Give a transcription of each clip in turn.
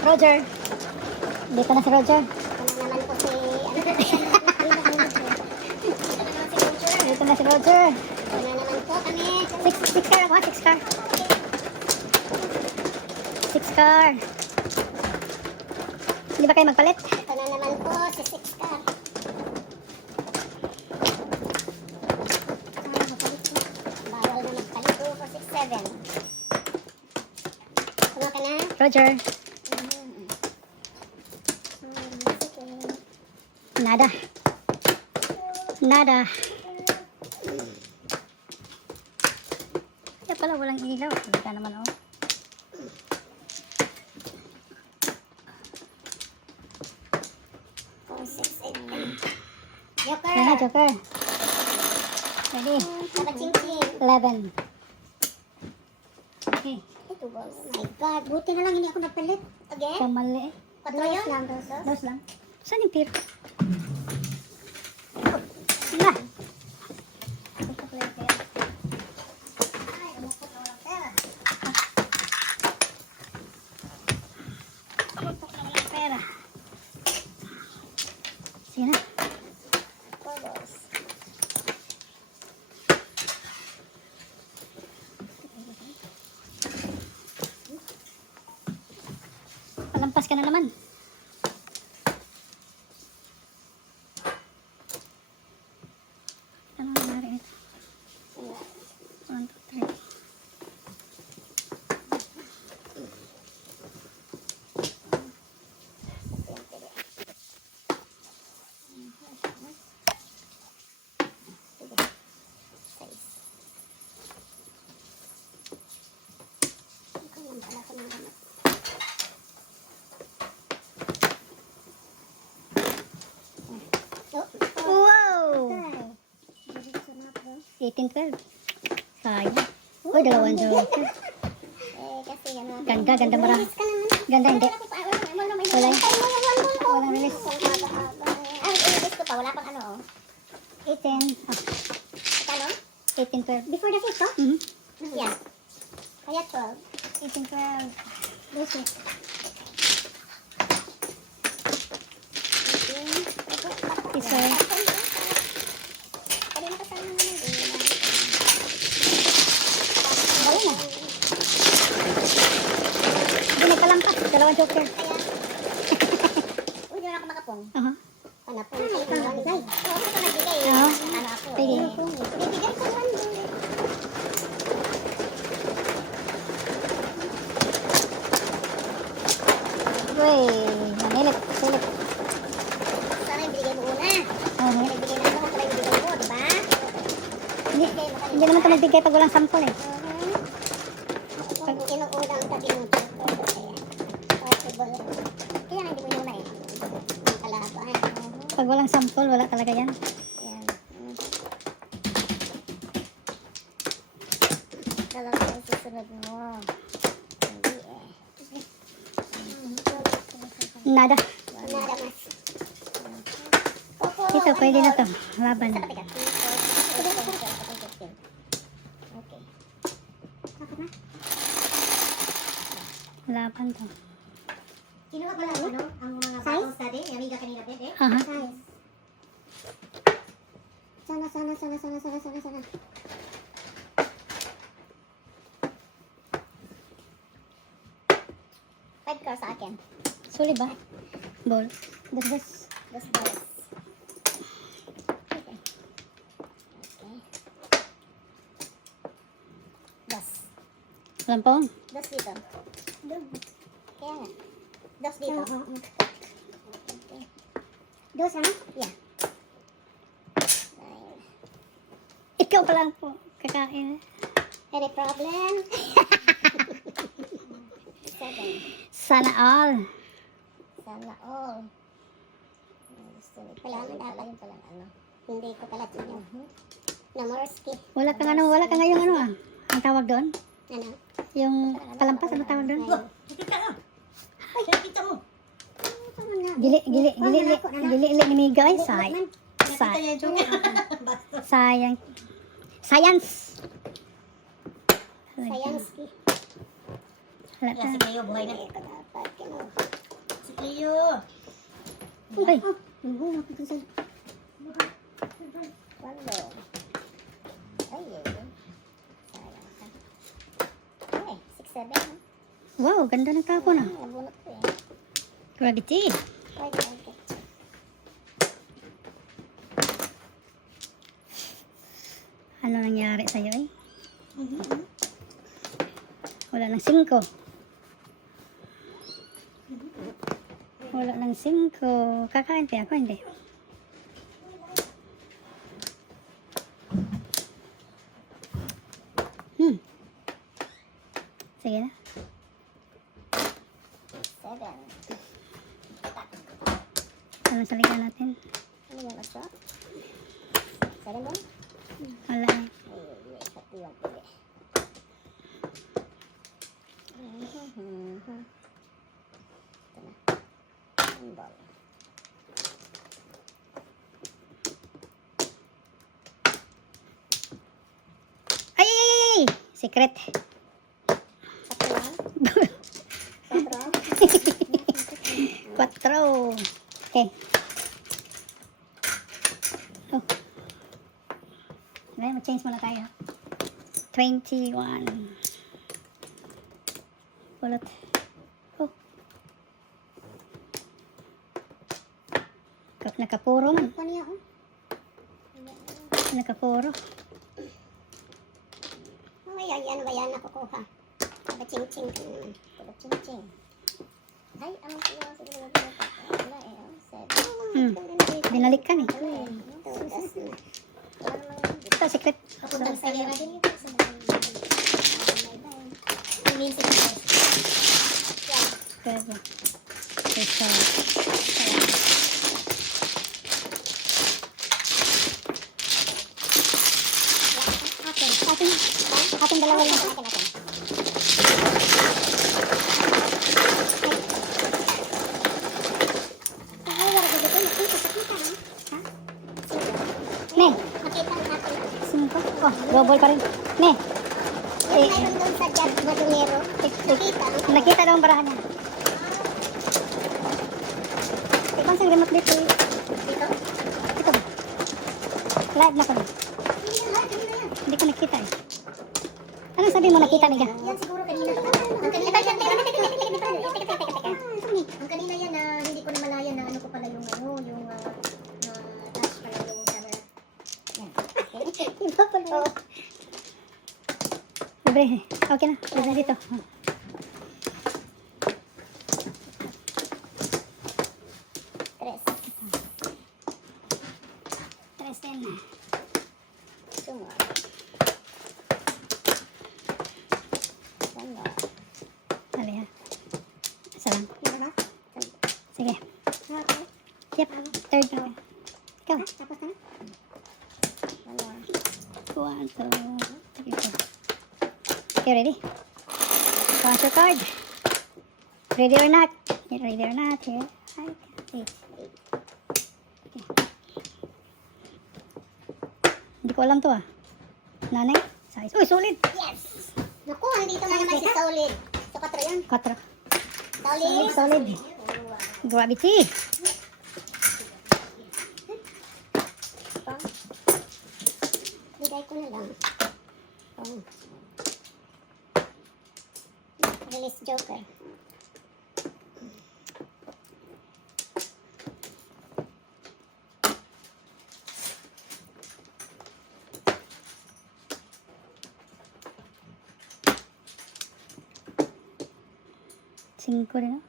Roger. Dito na si Roger. Naman po si... Dito na si Roger. Ano naman po kami. 6 car ako, 6 car. 6 car. Hindi ba kayo magpalit? Ito na naman po si 6 car. Bawal na magpalit po for 6-7. Kuha ka na? Roger. Nada. Nada. Kaya pala walang ilaw. Hindi ka naman, oh. Joker! Yan na, Joker. Ready? Kapaching-ching. 11. Okay. Ito ba? Oh my God. Buti na lang hindi ako napalit. Again? Kamali eh. 4 yun? Dos lang. Saan yung tiro? Na! Pera. Sige na. Palampas ka na naman. Ano nangyari ito? 1, 2, 3. Wow! 18-12. Sayang. Uy, dalawang joker. Kasi ano. Ganda, ganda marami. Ganda, hindi. Wala. Walang release. Ang release ko pa, wala pang ano. 18. Kano? 18-12. Before the 5th, oh? Yeah. Kaya 12. 18-12. Lucy. Isa. Kanina pa sana naman yun. Balik na. Hindi nagkalampas. Dalawang joker. Uy, di na ako makapong. Aha. Ano po? Ay, ito nagbigay. Oo, ito nagbigay. Oo. Ano ako Sige. Bibigay ko lang. Uy, nanilip. Silip. Sana yung binigay mo una. Oh, Nagbigay na ako pala yung binigay mo, di ba? hindi naman ito magbigay pag walang sampol eh. Pag inuuna ang tabi mo, possible. Kaya hindi mo yun na eh. Ang kalaban. Pag walang sampol, wala talaga yan. Ayan. Dalawa yung susunod mo. Hindi eh. Nada. Nada mas. Ito, pwede na to. Laban. Okay. Laban to. Kinuha ko lang ano, ang mga battles natin, yung amiga kanina din eh. Aha. Size. Sana. 5 car sa akin. Suli ba? Ball. Das. Dos. Okay. Dos. Lampong. Dos dito. Kaya nga. Dos dito. Okay. Dos ano? Yeah. Ikaw pa lang po. Kakain. Any problem? 7. Sana all. Sana all. Wala na dapat yung palang ano. Hindi ko pala tingnan. Namorski. Wala kang ano, wala kang ngayong ano ah. Ang tawag doon? Ano? Yung palampas, ano tawag doon? Gili ni Miga ay sayang. Science. Sayanski. Wala Kasi ta. kayo buhay na. Ito dapat. ate mo. Si Cleo. Ay, Walo. Ay, sayang ka. Ay, 6-7. wow, ganda ng kapon ah. Nabunot ko eh. Gravity. Pwede lang ka. Ano nangyari sa'yo eh? Wala ng 5. Wala ng 5. Kakain pa ako, hindi. Sige na. 7. Ano sa liga natin? Ano yung aso? 7 ba? Wala eh. Ay, pati yung pili. Ito na. Symbol. Ay, ay, ay, ay! Secret. Sakto lang. 4. Okay. Oh. Ngayon, mag-change muna tayo. 21. Pulot. Oh. Nakapuro man. Ano yan? Nakapuro. Ay, ano ba yan nakukuha? Aba, ching-ching ka naman. Puro ching-ching. Ay, ang siguro siguro wala eh. 7. Binalikan eh. Ano eh? Tugas na. Ito, secret. Papunta sa Cleo din ito. Sa I mean, si Cleo. Pero, ito. Ating dalawa lang. Ne, Makita natin. 5. Oh, double pa rin. Ne, Yung meron doon sa Jack Badungero. Nakita. nakita daw ang barahan niya. Ikaw sa remote dito. Dito? Ito ba? Live na ko na. Hindi na lahat. Kanina yan. Hindi ko nakita eh. Anong sabi mo nakita niya? Yan siguro kanina. Ang kanina yan. Ang kanina yan na hindi ko na malaya na ano ko pala yung ano, yung touch pala yung camera. Iba pala. Libre. Okay na. Libre dito. Tres. 3 na. Sumor. Sandor. Dali ha. Isa lang. Sige. Yep. Third na. Ikaw. Tapos na? Sandor. 1, 2, 3, 4. Okay, ready? Pass your card. Ready or not? Ready or not? Here. 5, 8. Okay. Hindi ko alam to ah. Nanay? Size. Uy, solid. Yes! Naku, andito na naman si Solid. So, 4 yun. 4. Solid. Solid. Gravity. Bigay ko na lang. Oh. Release Joker. Cinco rin ah.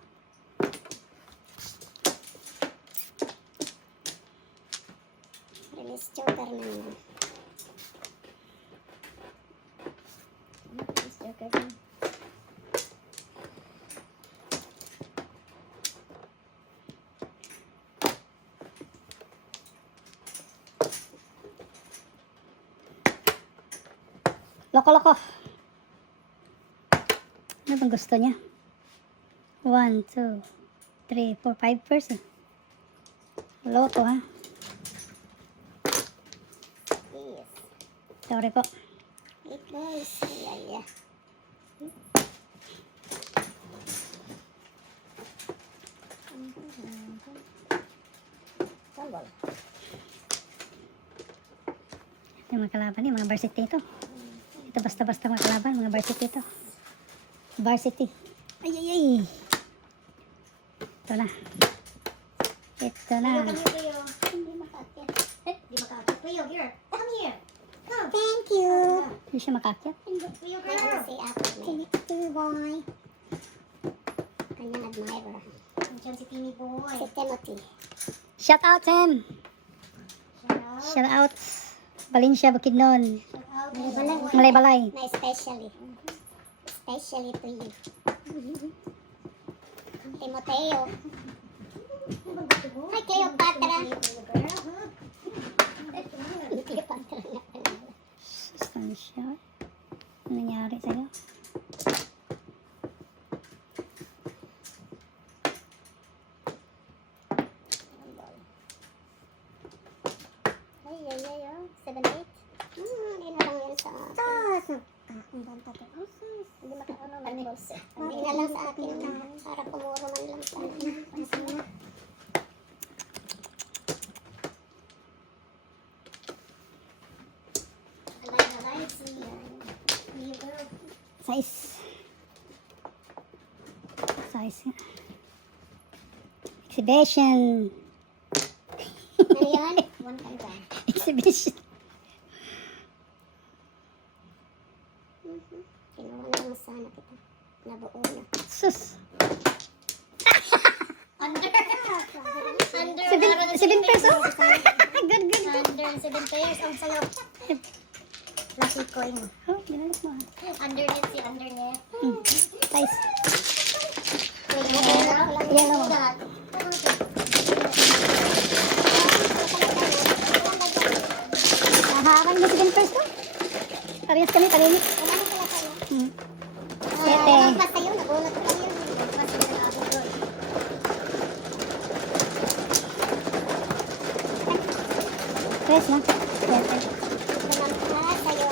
Release Joker na naman. Release Joker na. Loko-loko. Ano bang gusto niya? 1, 2, 3, 4, 5 person. Loko ha. Yes. Sorry po. 8 balls. Ay, ay, ay. ball. Ito yung mga kalaban mga varsity ito. Ito basta-basta mga kalaban, mga varsity ito. Varsity. Ay, ay, ay. Ito na. Ito na. Come here, Kuya. Hindi makakit. Di makakit. Kuya, here. Come here. Come. Thank you. Hindi siya makakyat. Kuya, May ano girl. si Apple. Thank you, boy. Kanyang admirer. Andiyan si Timmy Boy. Si Timothy. Shout out, Sam. Shout out. Shout out. Valencia, Bukidnon. Shout out. Malay-balay. Na especially. Especially to you. Timoteo. Hi, Cleopatra. Cleopatra na pala. Sustansya. Ano nangyari sa'yo? Ay, ay, ay, oh. 7-8. Hindi na lang yan sa akin. Hindi makaano ng balls. Hindi na lang sa akin. Para pumuro man lang sa akin. Size. Size. Exhibition. Ano yan? 1 Exhibition. Kinuha na lang sana kita. Nabuo na. Sus. Under. Under. 7 pesos. Good, good. Under 7 pairs. Ang sayo. Lucky coin. Oh, ginalik mo. Undernet si undernet. Size. Yellow. Yellow. Hahakan mo 7 pesos ko. Parehas kami, palimit. Sete. Mas sa'yo, nabunot ko yun. Tres na. Sete. Naman ka sa'yo.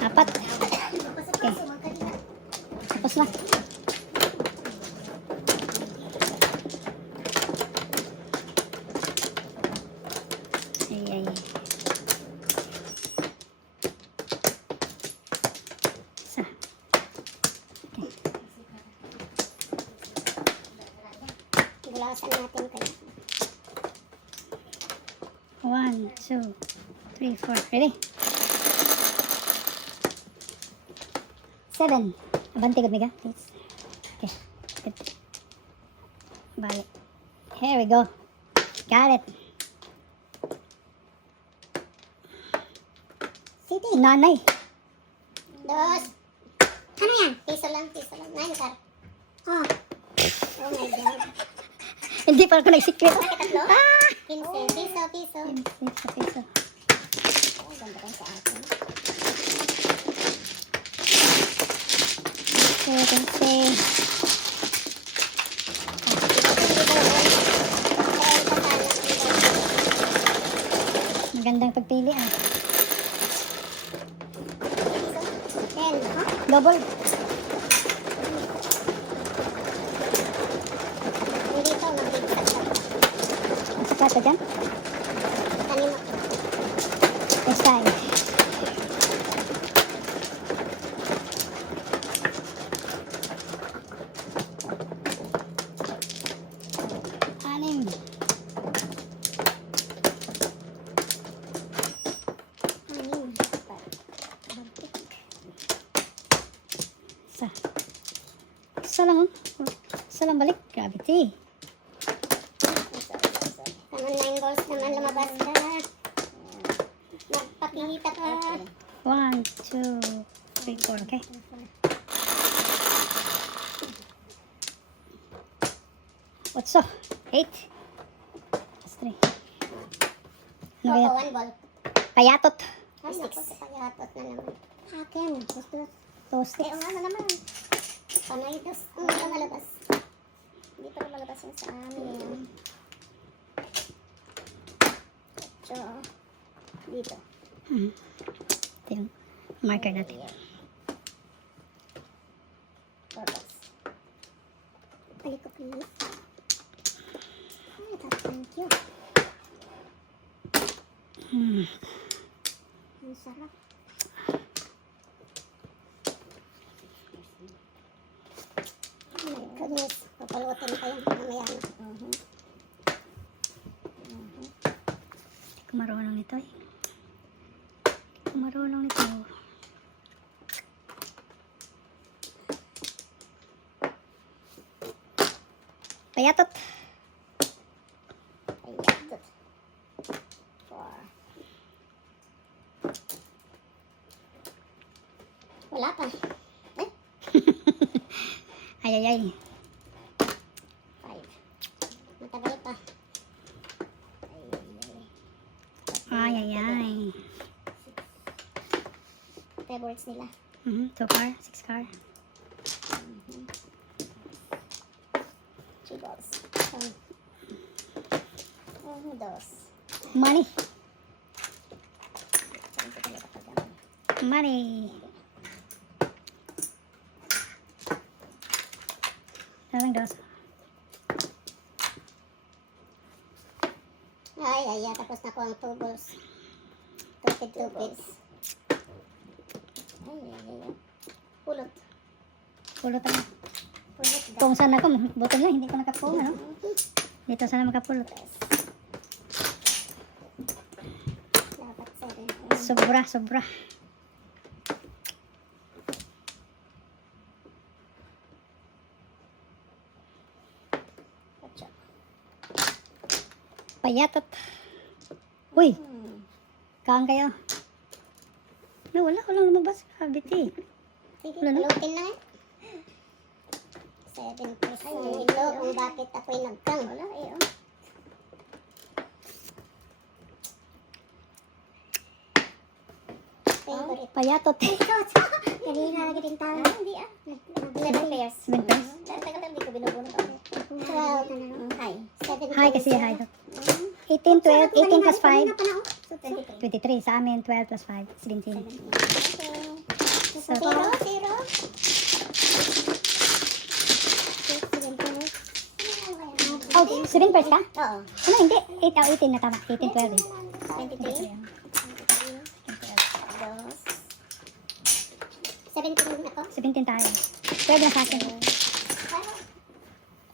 Apat. Okay. Tapos na. Ay, ay. Isa. Okay. Gulasan natin kayo. 1, 2, 3, 4. Ready? 7. Abante, good, Mega. Please. Okay. Good. Balik. Here we go. Got it. City. Nanay. Dos. Ano yan? Piso lang, piso lang. 9 car. Oh. Oh my God. Hindi pa ako nag-secret. Bakit tatlo? Ah! 15. Piso, piso. Piso. Oh, ganda rin sa akin. Okay. Magandang pagpili ah. 10. Double. Hindi ito, nag-bigsak ka. Masuk ka dyan? Tanim ako. Next time. Anim. Tanim. Isa. Isa lang oh. Isa lang balik. Gravity. Naman 9 balls naman lumabas ka. Nagpakita ka. 1, 2, 3, 4. Okay. What's up? 8. That's 3. Ano Oo, kaya? 1 ball. Payatot. Ay, naku, sa payatot na naman. Akin. Gusto. Two Eh, sticks. ano naman. Panay dos. Ang wala malabas. Hindi pa lumalabas yung sa amin. So, dito. Ito yung marker natin. Purpose. Please. Ay, thank you. Ang sarap. Oh my goodness. Papulutin pa yung mamaya na. Hindi ko marunong nito eh. Hindi ko marunong nito. Payatot. Ayan. 4. Wala pa. Ay, Ay, ay, ay. 5. Matagal pa. Ay, ay, ay. Pebbles nila. 2 car, 6 car. 3 balls. 1, 2. Money. Money. Dalang dos. Ay, ay, ay. Tapos na po ang 2 balls. 22 balls. Ay, ay, ay. Pulot. Pulot ako. Pulot. Kung saan ako, buto lang, hindi ko nakapung, ano? Dito sana makapulot. Dapat 7. Sobra, sobra. Payatot. Uy, kaang kayo. No, wala, walang lumabas. Habit eh. Sige, Wala na. pulutin na eh. 7 plus. Ay, ito kung bakit ako'y nagkang. Wala eh, oh. Favorite. Payatot. Kanina lagi din tayo. Hindi ah. 7 pairs. 7 pairs. Tagal hindi ko binubunod ako. 12. Hi. 7 Hi kasi hi. 18, 12, 18 plus 5. Kanina pa na oh. So, 23. 23. Sa amin, 12 plus 5. 17. So, 0, 0. oh, 7 pairs ka? Oo. Ano, hindi. 8, 18 na tama. 18, 12 eh. 23. 17 ako. 17 tayo. 12 na sa akin.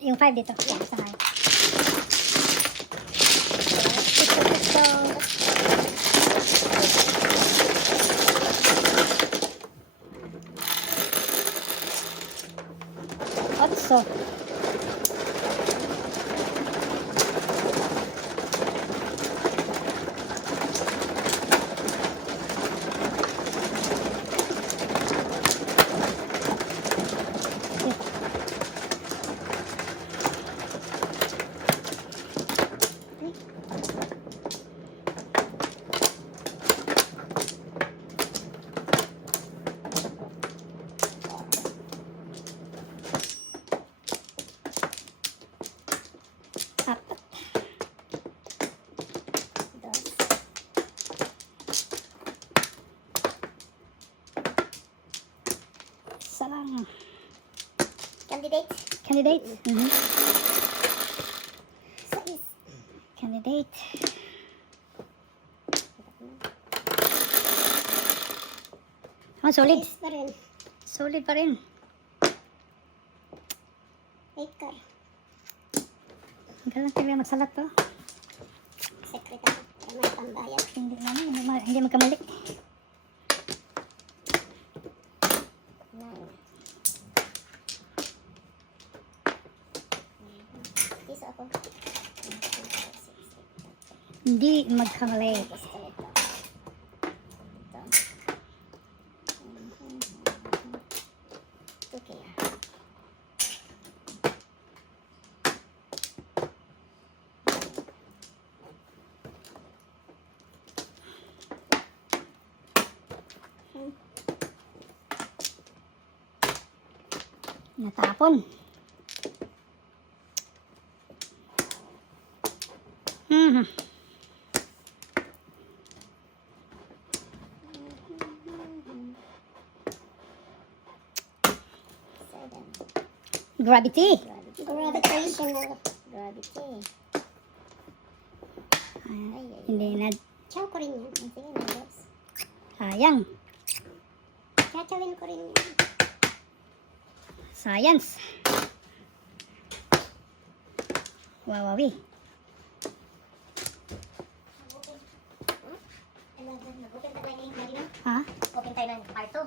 Yung 5 dito. Yan, sa hi. Otso. Apat. Isa lang. Candidate. Candidate. Mhm. 6. Candidate. Oh, solid. Pa rin. Solid pa rin. 8 car. Galang kaya magsalat to. Secretary. Para may pambayad. Hindi naman, hindi magkamali. 9. Isa ako. Hindi magkamali. Gusto nito. Ito. Okay. Natapon. Mhm. Gravity. Gravity. Gravitational. Gravity. Ay, hindi na. Chow ko rin yan. Sige, nagos. Sayang. Chachawin ko rin yan. Science. Wawawi. Nag-open tayo ng link na. Ha? Open tayo ng part 2.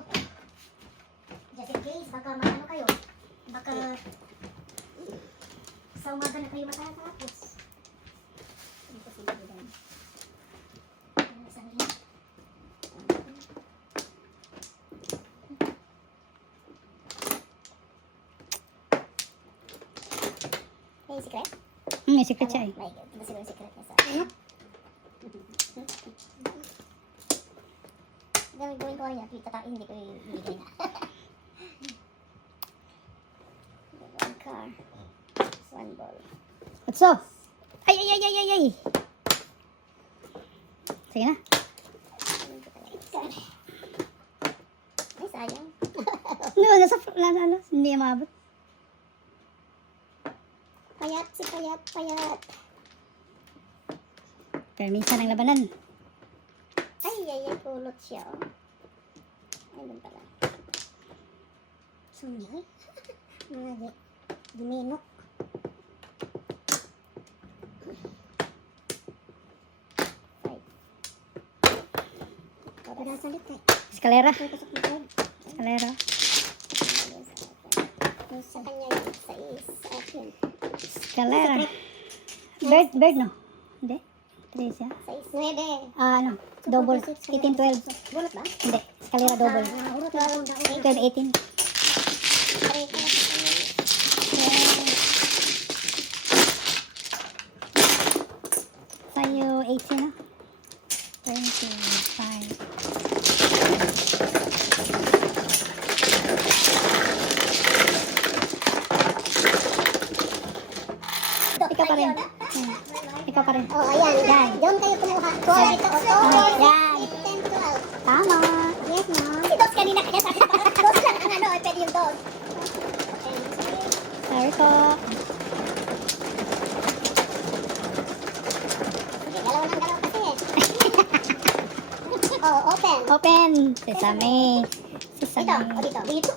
Just in case, baka maano kayo. Baka sa umaga na kayo matatapos. Hindi ko sila din. Saan yan? May secret? May secret siya eh. May ito siguro secret niya sa gawin ko rin yan. Hindi ko ibigay na. One car. One ball. What's up? Ay, ay, ay, ay, ay, ay. Sige na. Ay, sayang. No, nasa, hindi maabot. Payat si payat, payat. Pero minsan ang labanan. Ay, ay, ay, pulot siya, oh. Ay, doon pala. Sumay? Mga duminok. Five. Para salit eh. Eskalera. Pasok mo doon. Eskalera. Sa kanya yun, sa akin. Eskalera. Bird no? Hindi. 3 siya. Sa 9. Ano? Double. 18, 12. Bulot ba? Hindi. Eskalera double. Urot na lang daw. 12, 18. Sa'yo, 18 na. 25. Ikaw pa rin. Ikaw pa rin. Oh, ayan. Yan. Doon kayo kumuha. Sorry, ito. Sorry. Yan. 10, 12. Tama. Yes, ma'am. Si Dos kanina kaya sabi ko. Dos lang ang ano, pwede yung Dos. Sorry po. Sige, galaw ng galaw kasi. Oh, open. Open. Sesame. Dito, Sesame. o dito. Dito.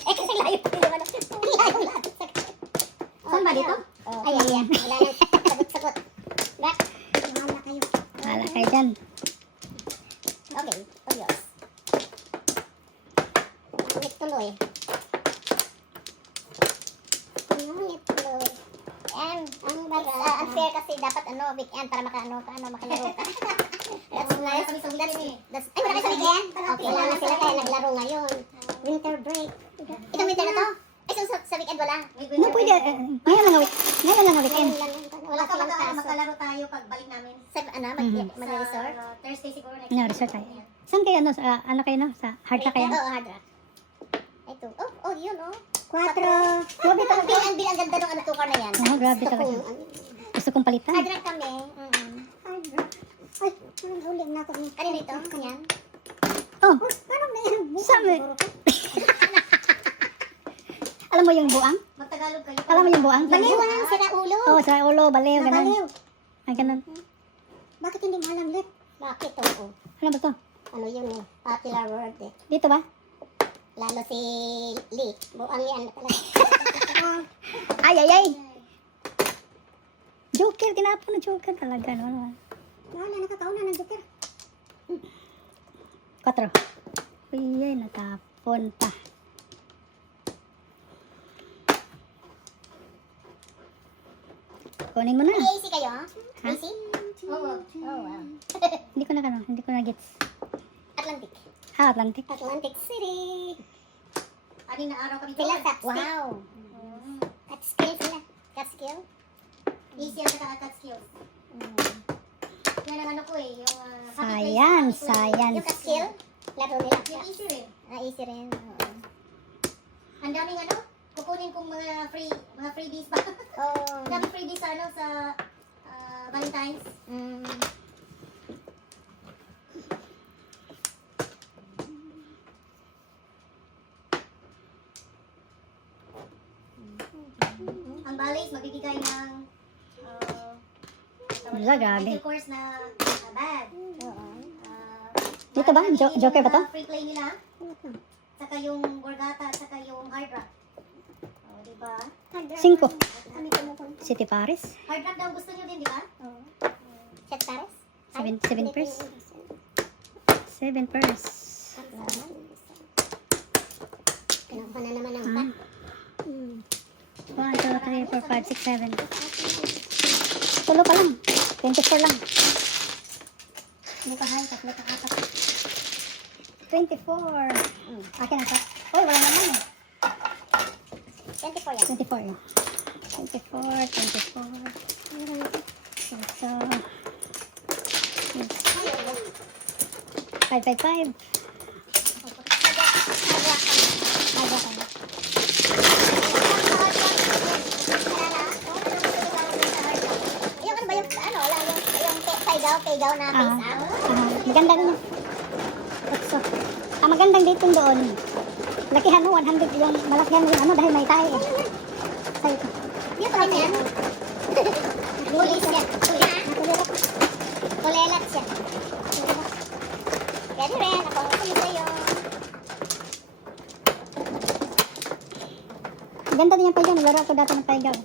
Eh, kasi layo pa yung ano. Layo lahat. Saan ba dito? Oh, ay, ay, ay. Wala na. Sagot-sagot. Back. Mahala kayo. Hala kayo dyan. Okay, obvious. Ngunit tuloy. Ngunit tuloy. And, ang baga, unfair kasi dapat ano, weekend para makalaro ka. That's nice. Ay, wala kayo sa weekend? Okay, wala na sila kaya naglaro ngayon. Winter break. Ito winter na to? Ay, so sa weekend wala? No, pwede. Ngayon lang ang weekend. Wala Baka silang pasok. makalaro tayo pag balik namin. Sa ano, mag-resort? Sa Thursday siguro next No, week. resort tayo. Saan kayo, ano kayo, no? Sa hard rock kayo? Oo, hard rock. Ito. Oh, yun, oh. 4. Grabe talaga. Ang ganda ng ano, tukar na yan. Oo, grabe Gusto talaga. kong, Gusto kong palitan. hard rock kami. Hard rock. Ay, uling na ito. Kanina ito? Kanyan? Oh, Parang na yan. Sabi. Alam mo yung buang? Magtagalog kayo. Alam mo yung buang? Baliw ang sira ulo. Oo, sa ulo, baliw, ganun. Nabaliw. Ay, ganun. Bakit hindi mo alam, Lip? Bakit, oo. Ano ba to? Ano yun eh? Popular word eh. Dito ba? Lalo si Lee. Buang yan talaga. Ay, ay, ay! Joker, tinapon na Joker talaga. Ano? Wala, nakakauna ng joker. 4. Uy, ay, natapon pa. Kunin mo na. May AC kayo? Ha? AC? Oo. Oh, wow. Hindi ko na gets. Atlantic. Ah, Atlantic. Atlantic City. Aning na araw kami Sila doon. sa wow. Cut skill sila. Cut skill. Easy ang cut skills. Yan ang ano ko eh, yung Science, science. Yung cut skill, laro nila. Yung easy rin. Easy rin. Oo. Ang daming ano, kukunin kong mga freebies pa. Oh. Ang daming freebies sa ano, sa Valentine's. days, magbibigay ng Wala, grabe. title course na bag. Dito ba? Joker ba to? Free play nila. Saka yung Borgata, saka yung Hard Rock. Oh, diba? 5. Kami pumupunta. City Paris. Hard Rock daw gusto nyo din, di ba? Set Paris? 7 pairs. 7 pairs. Kinuha na naman ang Ah. 1, 2, 3, 4, 5, 6, 7. Tulo pa lang. 24 lang. Hindi pa hay, tatlo pa apat. 24. Akin na sa. Uy, wala naman eh. 24 yan. 24 yun. 24, 24. So, 5, 5, 5. Yung ano ba yung, ano, wala yung paygaw na face out? Maganda rin yun. So, magandang dito doon. Lakihan mo, 100 yung malakihan mo yung ano dahil may tayo eh. Sa'yo ko. Yung pala yan. Pulis yan. Kulelat siya. Pwede rin, ako ang kulit sa'yo. Ganda din yung paygaw. Naglaro ako dati ng paygaw.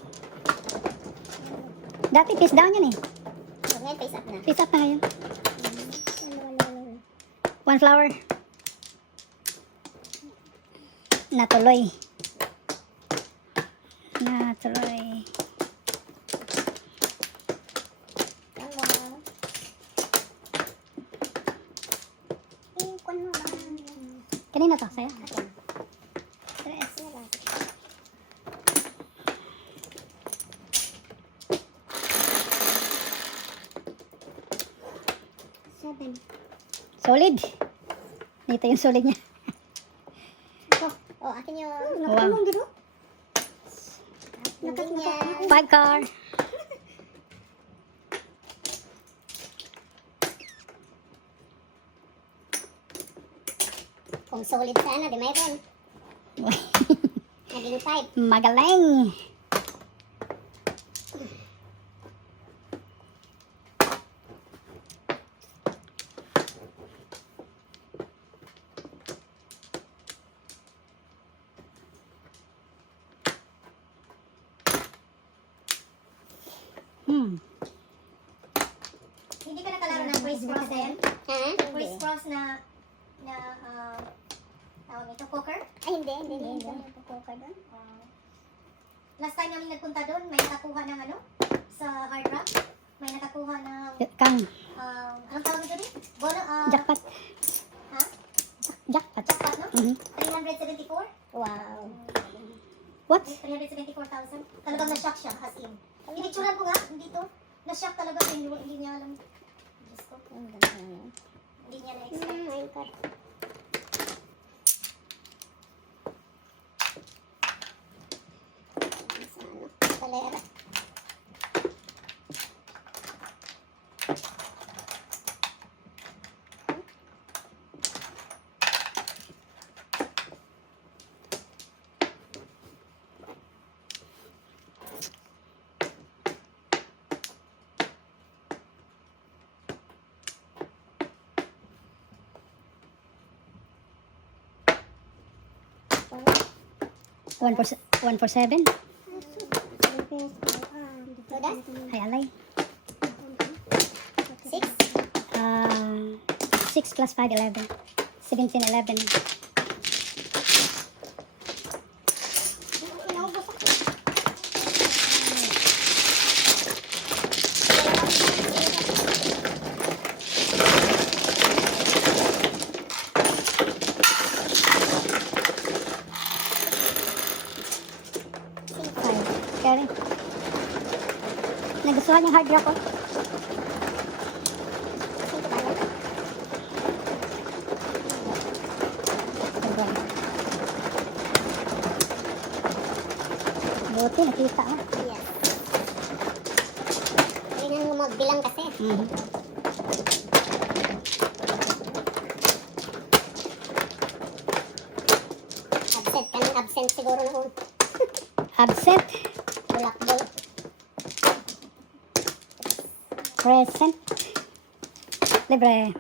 Dati face down yun eh. So, ngayon face up na. Face up na ngayon. One flower. Natuloy. Natuloy. Kanina to? Sa'yo? Tres. Solid. Dito yung solid niya. Oh, akin yung... Wow. Nakat niya. 5 car. Kung solid sana, di mayroon. Naging 5. Magaling. Hindi ka nakalaro ng crisscross na yan? Ha? Hindi. Crisscross na tawag nito, poker? Ay, hindi. Pupuka doon. Last time namin nagpunta doon, may nakakuha ng ano, sa Hard Rock. May nakakuha ng, Kang. anong tawag nito din? Bono, Jackpot. ha? Jackpot. Jackpot, no? 374? Wow. What? 374,000. Talagang na-shock siya, as in. Pinicturean ko nga, dito. Na-shock talaga, hindi niya alam. Diyos ko, hindi niya na-expect. My God. Kalera. One for 7. So that? Ay, alay. 6? 6 plus 5, 11. 17, 11. Inaubos ako. Kaya rin. Nagustuhan yung hard rock ko. Buti, nakita ah. Yes. Kailangan mo magbilang kasi. Absent ka ng absent siguro noon. Absent. Bulakbol. Present. Libre.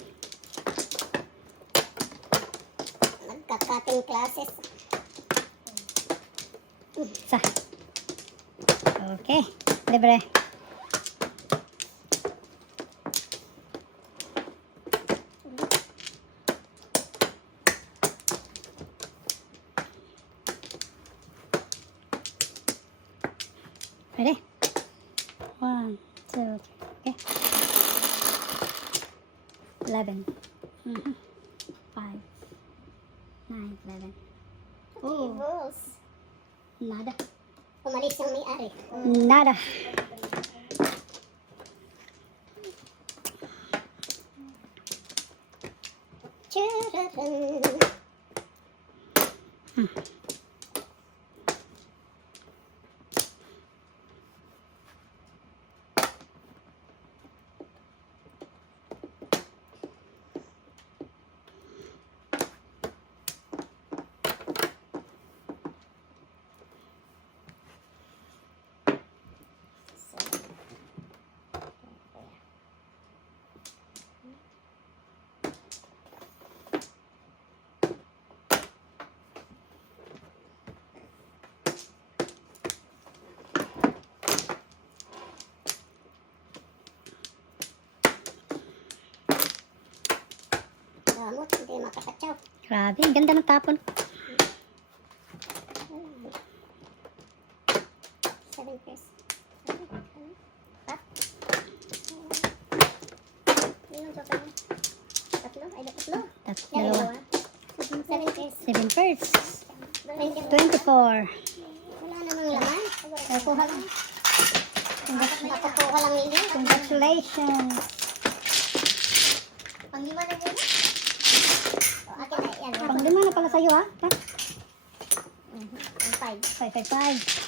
Nagka-cutting classes. Isa. Okay. Libre. Ready? 1, 2, 3. Okay. 11. 5, 9, 11. Oh. Balls. Nada. Umalis yung may-ari. Nada. Tchararan. Gamot, hindi makakatsaw. Grabe, ang ganda ng tapon. 7 pairs. Pat. Yun ang joker niya. Tatlo? Ay, tatlo. Dalawa. 7 pairs. 7 first. 24. 24. Wala namang laman. Nakuha lang. Nakukuha lang nila. Congratulations. Panglima na muna. Akin na yan. Panglima na pala sa'yo, ha? Ha? Ang 5. 5, 5, 5.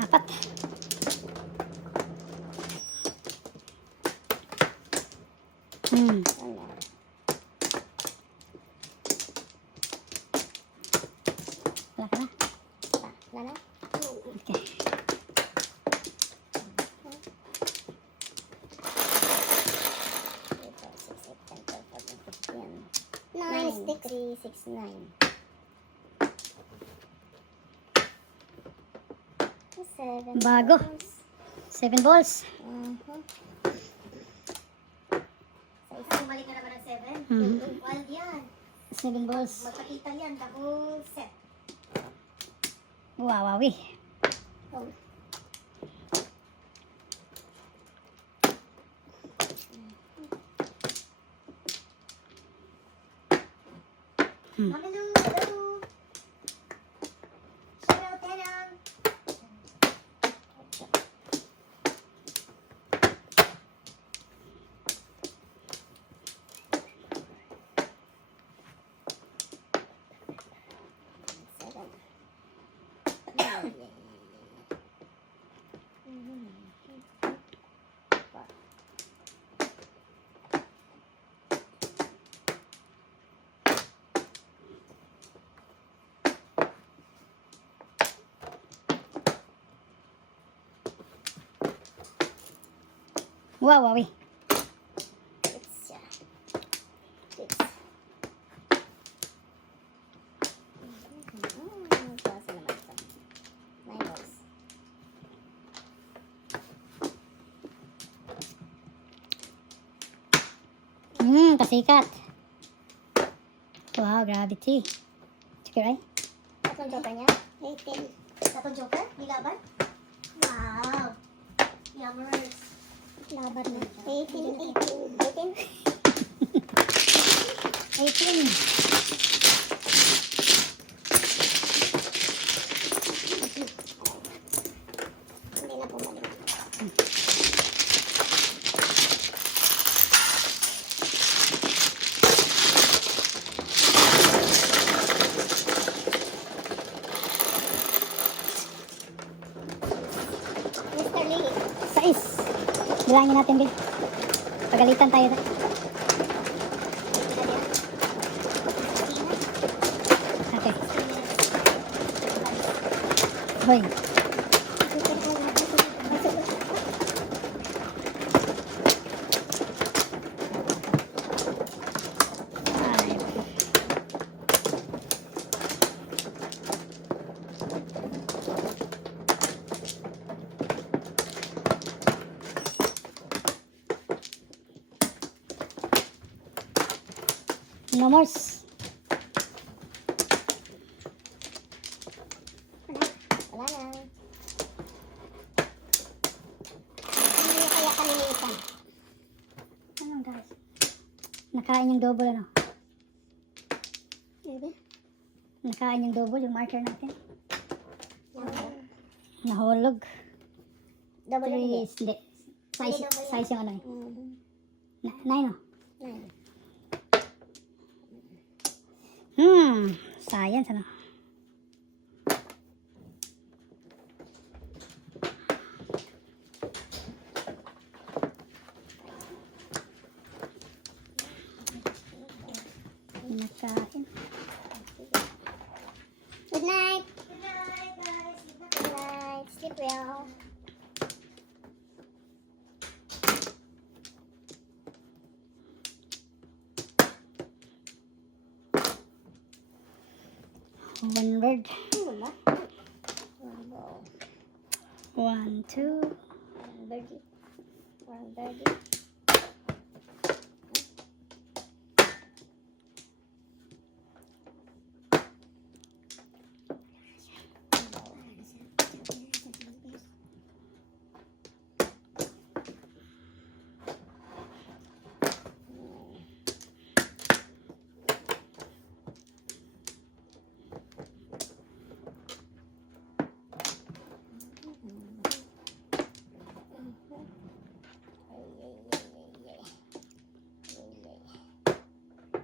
Apat. Wala ka na? Lala? Okay. Nine, 3, 6, 9. 7. Bago. 7 balls. Bumalik na naman ng 7. Wild yan. 7 balls. Magpakita yan, the whole set. Wawawi. Mami nung hello. Shout out, Tenang. Wawawi. It's, klase naman ito. 9 balls. Pasikat. Wow, gravity. Check your eye. Tatlong joker niya? 18. Tapos joker, nilaban. Wow. Yummers. Laban na. 18, 18. 18. Mr. Lee. 6. Bilangin natin, Bill. Pagalitan tayo. Okay. Hoy. No more. Wala na. Hindi kaya kalinitan. Ano guys? Nakain yung double ano? Hindi. Nakain yung double yung marker natin. Yan. Nahulog. Double hindi. 3, hindi. Size yung ano eh. Mhm. 9 oh. Yan. Science ano? Nakain. Good night. Good night, guys. Good night. Good night. Sleep well. One word. Ano ba? Wow. 1, 2. One birdie. One birdie.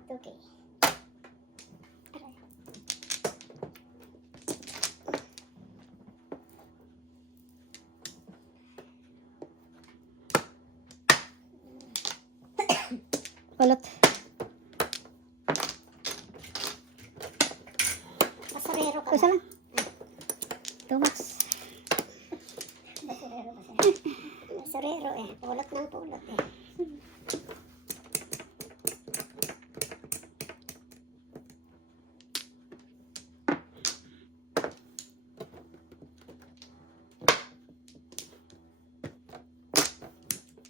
Okay. Kulot. Basurero ka Isa ba? lang. Too much. Basurero kasi. Basurero eh. Pulot ng pulot eh.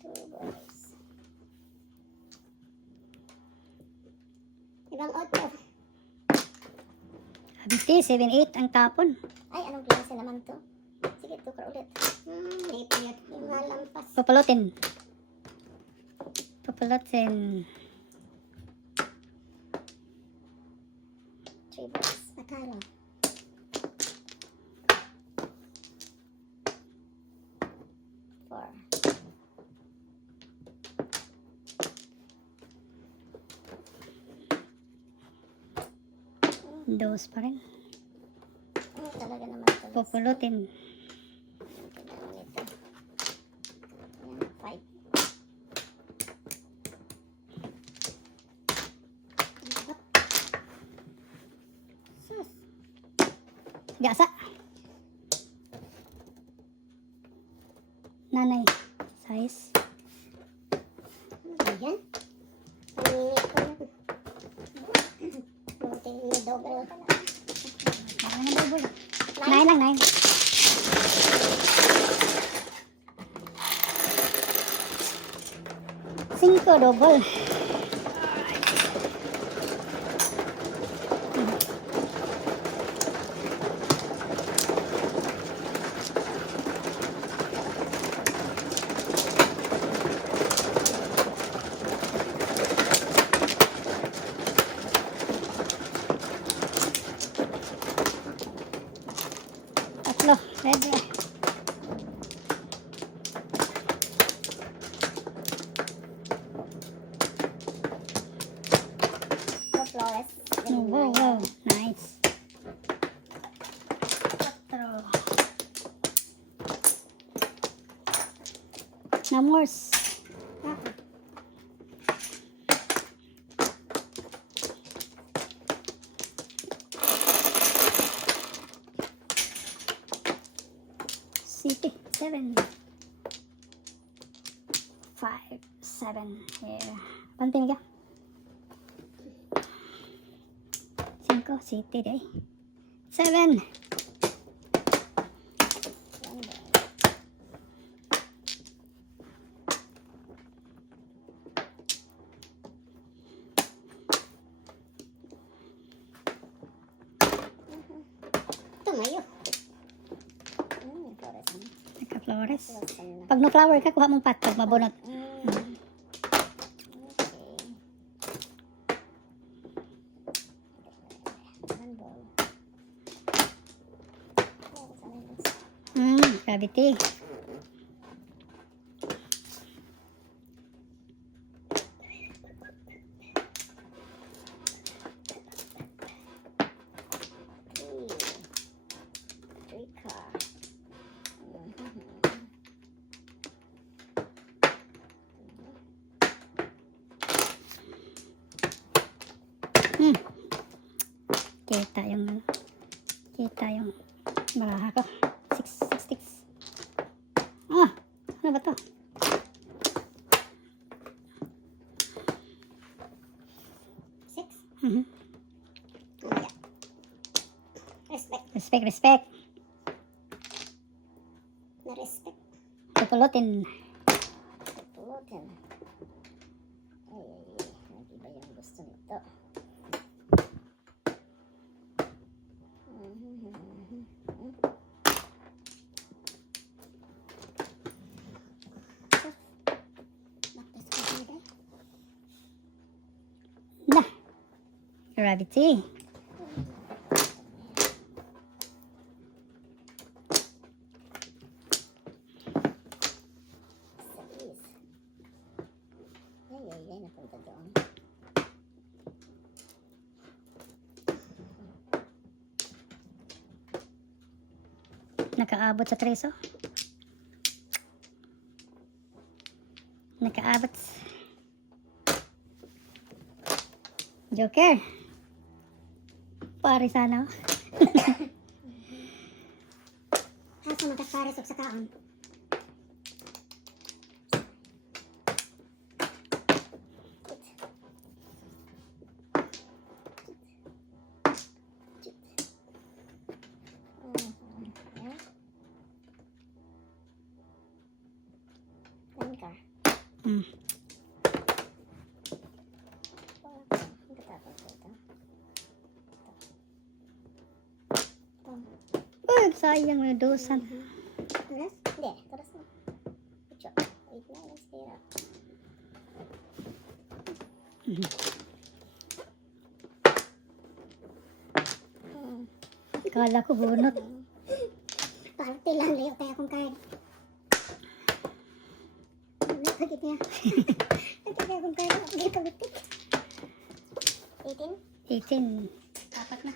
Two boys. Ibang auto. Abiti, 7, 8 ang tapon. Ay, anong klase naman to? Sige, tukar ulit. May piyat yung malampas. Papalutin. Papalutin. Three boys. Matalo. Four. Dos pa rin. Talaga naman ito. Pupulutin. Kailangan nito. Yan, five. Sus. Gasa. Nanay. Size. Ano ba yan? Paninit ko na. Buti yung double. Parang na double. 9 lang, 9. Cinco double. Tatlo. Ready. Oh, wow, wow. Nice. 4. No more. City. 7. 5, 7. Here. Pantin ka. 5. City day. 7. Tumayo. Nagka-flores. Pag no flower ka, kuha mong pat. Pag mabunot. Gravity. Kita yung baraha ko. 6 sticks. Ah, ano ba to? Six. Mhm. Yeah. Respect. Respect. Na-respect. Pupulutin. Pulutin. Ay. Hindi ba yung gusto nito? Na. Gravity. Ay, napunta doon. Nakaabot sa 3. Nakaabot. Joker. Pare sana. Hasa magkasaris og sakaon. Uy, sayang may dosan. Tulas? Hindi, tulas na. Pucho. Wait na, let's get up. Kala ko bunot. Party lang, layo tayo akong card. Bakit niya? Bakit niya akong card? Hindi ka bitik. 18? 18. Apat na.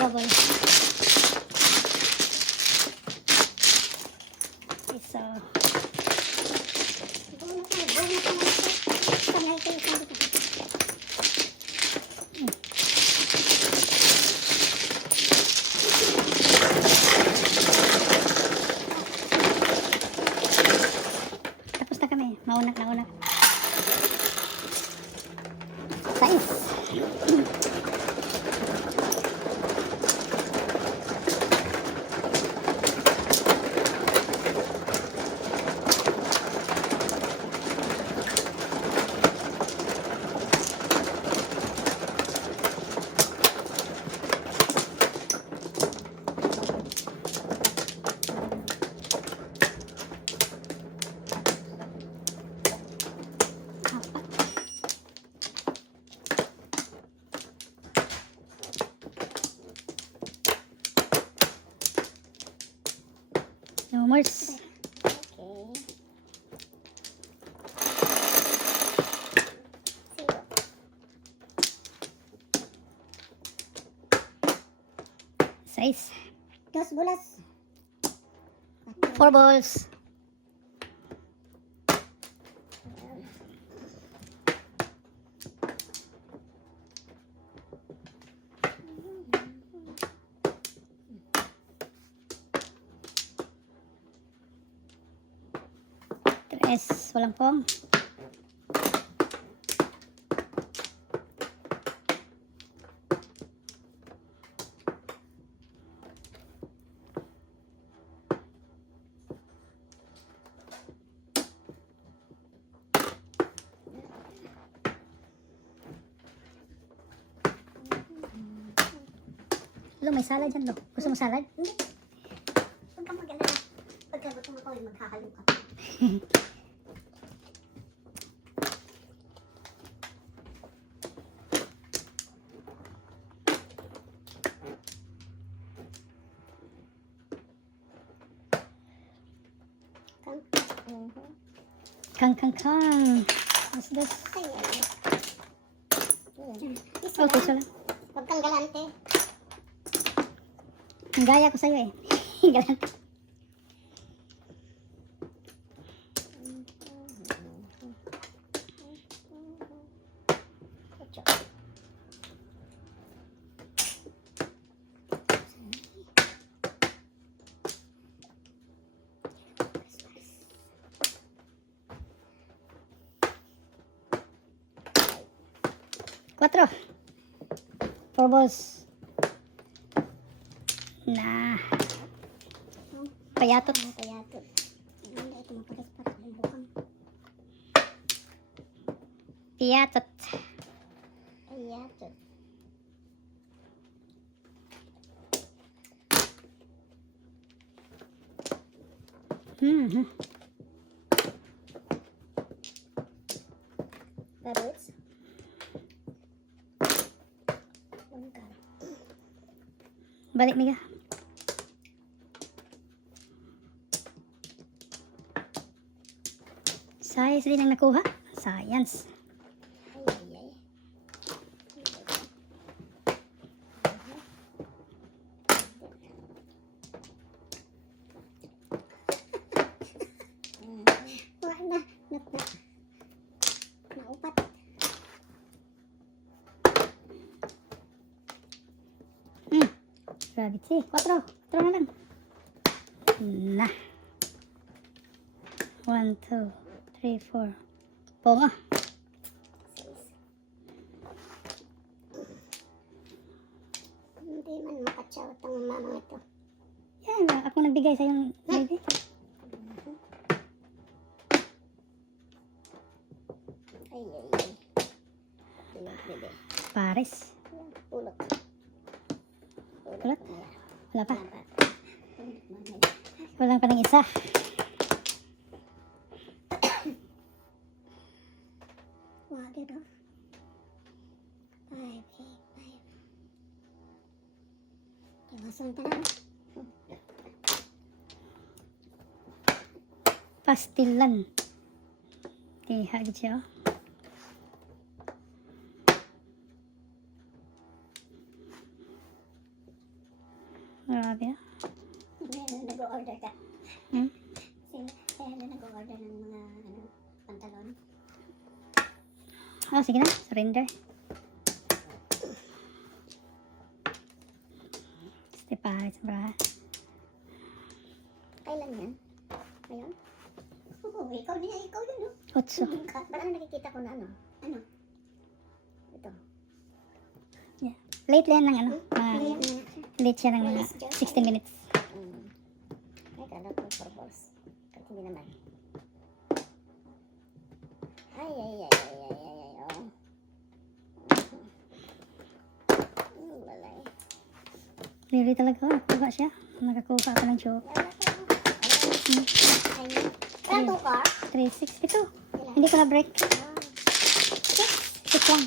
Double. Isa. Bunot na naman. Panay kayo sa dito. Tapos na kami. Mauna. 6. No more. Okay. Zero. 6. Dos bulas. 4 balls. Tres, walang pong. Lo, may salad dyan, Lo. Gusto mo salad? Hindi. Huwag kang mag-alala. Pagkagutom ako ay maghahalo ka. Kang. Kang, kang, kang. What's this? Ay, ay, ay. Isa Okay, lang. so lang. Huwag kang galante. Ang gaya ko sa'yo eh. Galant. Ocho. Cuatro. 4 balls. Nah. Payatot. Payatot. Hindi, ito mapagas para yung bukang. Piyatot. Payatot. Hmm. Rabbits. Bangka. Balik niya. Science din ang nakuha. Science. Ay, ay, ay. Wala na. Naupat. Rabbit si. 4. 4 na lang. Nah. 1, 2, 3, 4. Ponga. Hindi man makatsawat ang mamang ito. Yan. Ako nagbigay sa yung baby. Ay, ay, ay. Tulog, bebe. Pares. Tulog. Tulog? Wala pa. Tulog, mamay. Walang pa ng isa. Wagi daw. 5, 8, 5. Iwasan ka na. Pastilan. Hagid siya. Grabe ah. Ngayon nag-order ka. Hmm? Kaya na nag-order ng mga pantalon. Oh, sige na. Surrender. Este pares, bra. Kailan yan? Ngayon? Oo, ikaw niya, ikaw yun, no? 8. Ba't ano nakikita ko na ano? Ano? Ito. Yeah. Late lang ng ano. Ngayon na. Late siya ng mga 16 minutes. Ay, kala ko for balls. Kahit hindi naman. Ay, ay, ay, ay, ay, ay, ay, oh. Balay. Really talaga. Nakuha siya. Nakakuha ako ng joke. Ay, 2 car? 3, 6. Ito. Hindi ko na break. 6 lang.